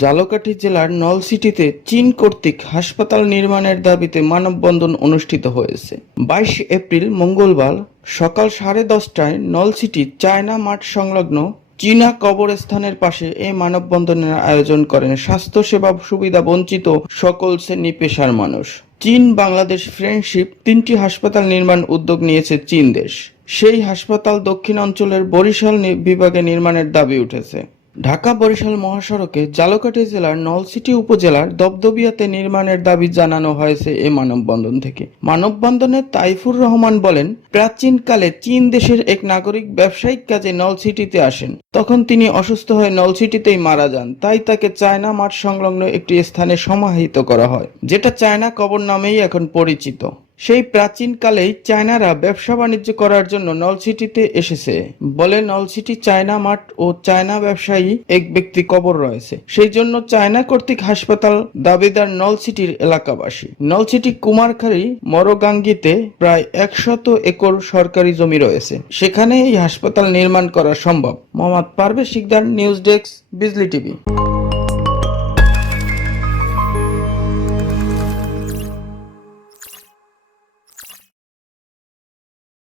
ঝালকাঠি জেলার নলছিটিতে চীন কর্তৃক হাসপাতাল নির্মাণের দাবিতে মানববন্ধন অনুষ্ঠিত হয়েছে। 22 এপ্রিল মঙ্গলবার সকাল 10:30টায় নলছিটি চায়না মাঠ সংলগ্ন চীনা কবরস্থানের পাশে এই মানববন্ধনের আয়োজন করেন স্বাস্থ্যসেবা সুবিধা বঞ্চিত সকল শ্রেণী পেশার মানুষ। চীন বাংলাদেশ ফ্রেন্ডশিপ 3টি হাসপাতাল নির্মাণ উদ্যোগ নিয়েছে চীন দেশ। সেই হাসপাতাল দক্ষিণ অঞ্চলের বরিশাল বিভাগে নির্মাণের দাবি উঠেছে। ঢাকা বরিশাল মহাসড়কে ঝালকাঠি জেলার নলছিটি উপজেলার দবদবিয়াতে নির্মাণের দাবি জানানো হয়েছে এই মানববন্ধন থেকে। মানববন্ধনে তাইফুর রহমান বলেন, প্রাচীনকালে চীন দেশের এক নাগরিক ব্যবসায়িক কাজে নলছিটিতে আসেন। তখন তিনি অসুস্থ হয়ে নলছিটিতেই মারা যান। তাই তাকে চায়না মাঠ সংলগ্ন একটি স্থানে সমাহিত করা হয়, যেটা চায়না কবর নামেই এখন পরিচিত। সেই প্রাচীনকালেই চায়নারা ব্যবসা বাণিজ্য করার জন্য নলছিটিতে এসেছে বলে নলছিটি চায়না মাঠ ও চায়না ব্যবসায়ী এক ব্যক্তি কবর রয়েছে। সেই জন্য চায়না কর্তৃক হাসপাতাল দাবিদার নলছিটির এলাকাবাসী। নলছিটি কুমারখালী মরগাঙ্গিতে প্রায় 100 একর সরকারি জমি রয়েছে, সেখানে এই হাসপাতাল নির্মাণ করা সম্ভব। মোহাম্মদ পারভেজ শিকদার, নিউজ ডেস্ক, বিজলি টিভি।